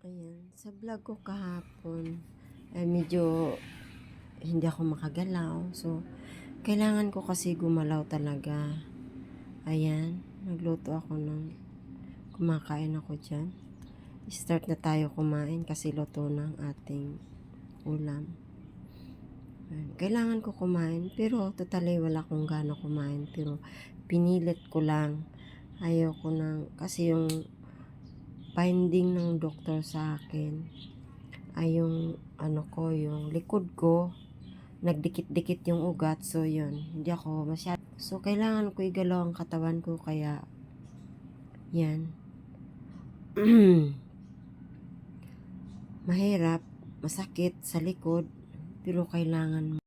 Ayan, sa vlog ko kahapon, ay medyo hindi ako makagalaw. So, kailangan ko kasi gumalaw talaga. Ayan, nagluto ako ng kumakain ako dyan. Start na tayo kumain kasi luto ng ating ulam. Ayan, kailangan ko kumain pero totally wala akong gana kumain pero pinilit ko lang. Ayoko nang kasi yung finding ng doktor sa akin ay yung ano ko, yung likod ko nagdikit-dikit yung ugat. So yun, hindi ako masyado, so kailangan ko igalaw ang katawan ko kaya yan. Mahirap, masakit sa likod pero kailangan mo.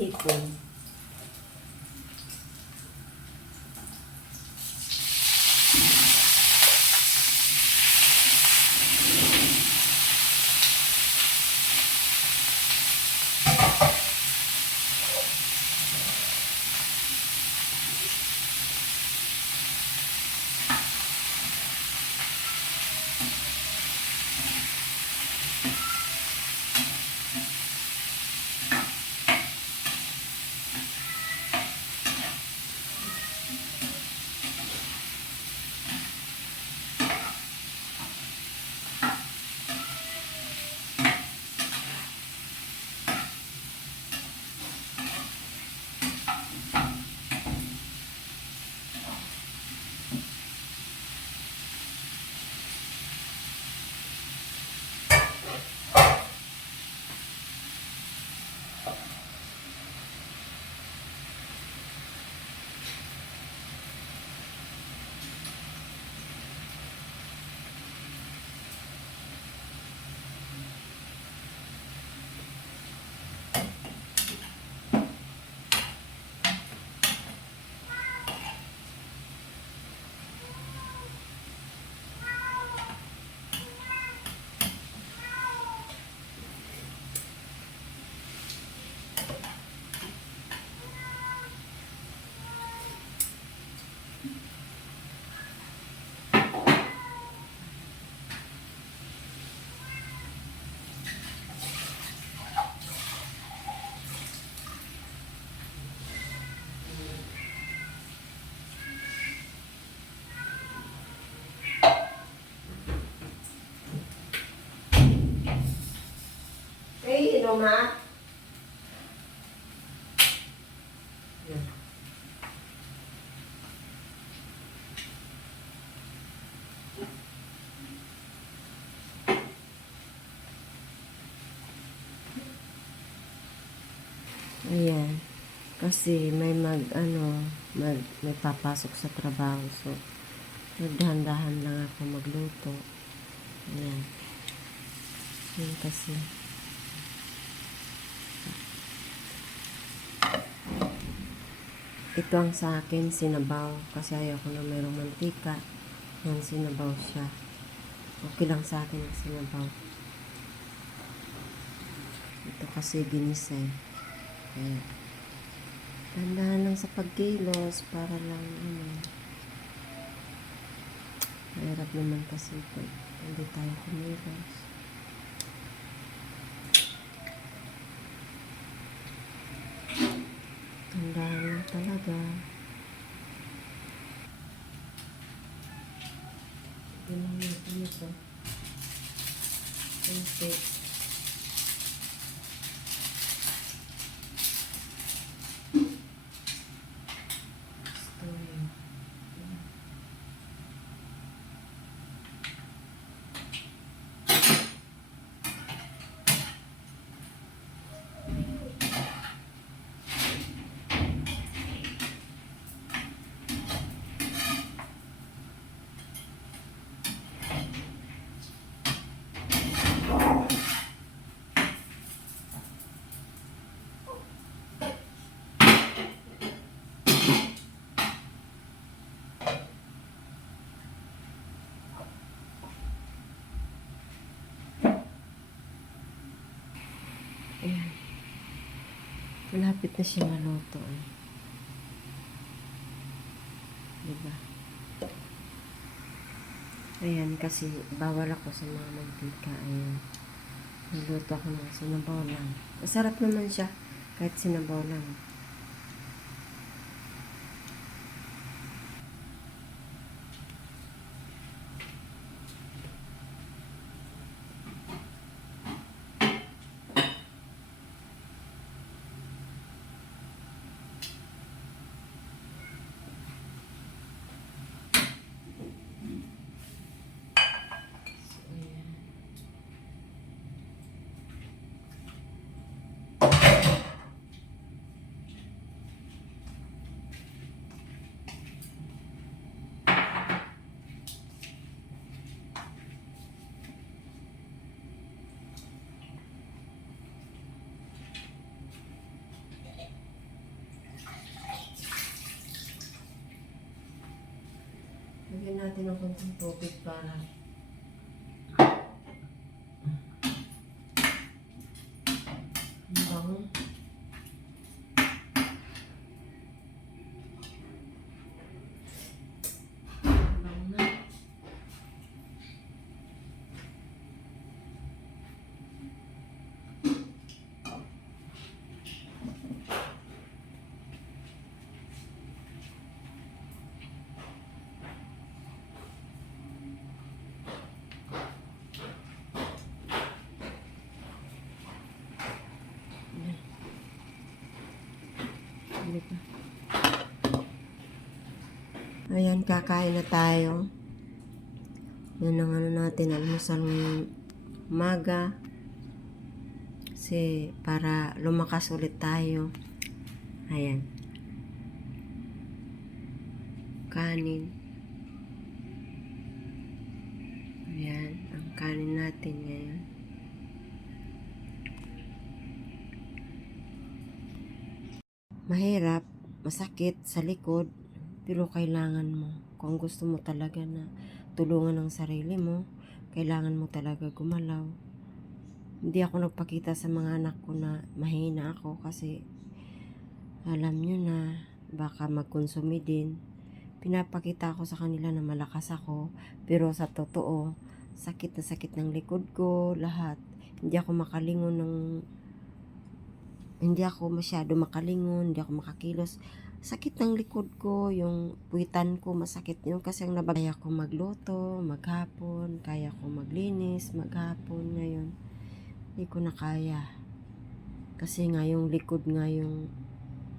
Hipon. Hey, Roma. Ayan. Kasi may may papasok sa trabaho. So, nagdahan-dahan lang ako magluto. Ayan. Ayan kasi. Ito ang sa akin, sinabaw. Kasi ayoko na mayroong mantika. Yan, sinabaw siya. Okay lang sa akin ang sinabaw. Ito kasi ginisay. Ayan. Tandaan lang sa pagkilos para lang mahirap naman kasi pag hindi tayo kumilos. Tandaan lang talaga. Tingnan natin ito. Kunti. Ayan. Malapit na siya maluto. Diba? Ayan, kasi bawal ako sa mga mantika. Ayan. Niluto ako ng sinabaw lang. Masarap naman siya kahit sinabaw lang. Lagyan natin ng konting tubig para bango. Bango na. Diba? Ayan, kakain na tayo. Yan ang natin, almusal ngayong umaga. Kasi para lumakas ulit tayo. Ayan. Kanin. Ayan, ang kanin natin ngayon. Mahirap, masakit sa likod, pero kailangan mo. Kung gusto mo talaga na tulungan ang sarili mo, kailangan mo talaga gumalaw. Hindi ako nagpakita sa mga anak ko na mahina ako kasi alam nyo na baka magkonsumi din. Pinapakita ko sa kanila na malakas ako, pero sa totoo, sakit na sakit ng likod ko, lahat. Hindi ako masyado makalingon, hindi ako makakilos. Sakit ng likod ko, yung puwitan ko masakit yun kasi ang kaya ko magluto, maghapon, kaya ko maglinis, maghapon. Ngayon, hindi ko na kaya. Kasi nga yung likod nga yung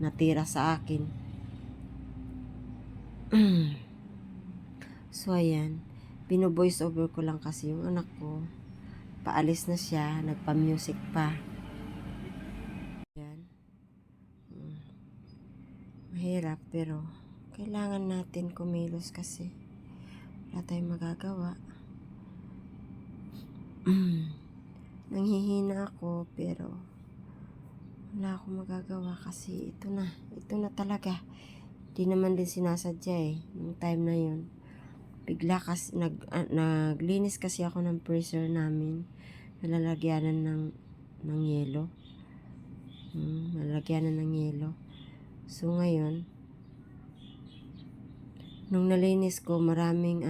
natira sa akin. So ayan, pino-voice over ko lang kasi yung anak ko. Paalis na siya, nagpa-music pa. Ayan. Mahirap pero kailangan natin kumilos kasi wala tayong magagawa. Nanghihina ako pero wala akong magagawa kasi ito na talaga. Di naman din sinasadya yung time na yun. Bigla kasi naglinis kasi ako ng freezer namin, nalalagyanan ng yelo. Nalalagyanan ng yelo. So, ngayon, nung nalinis ko, maraming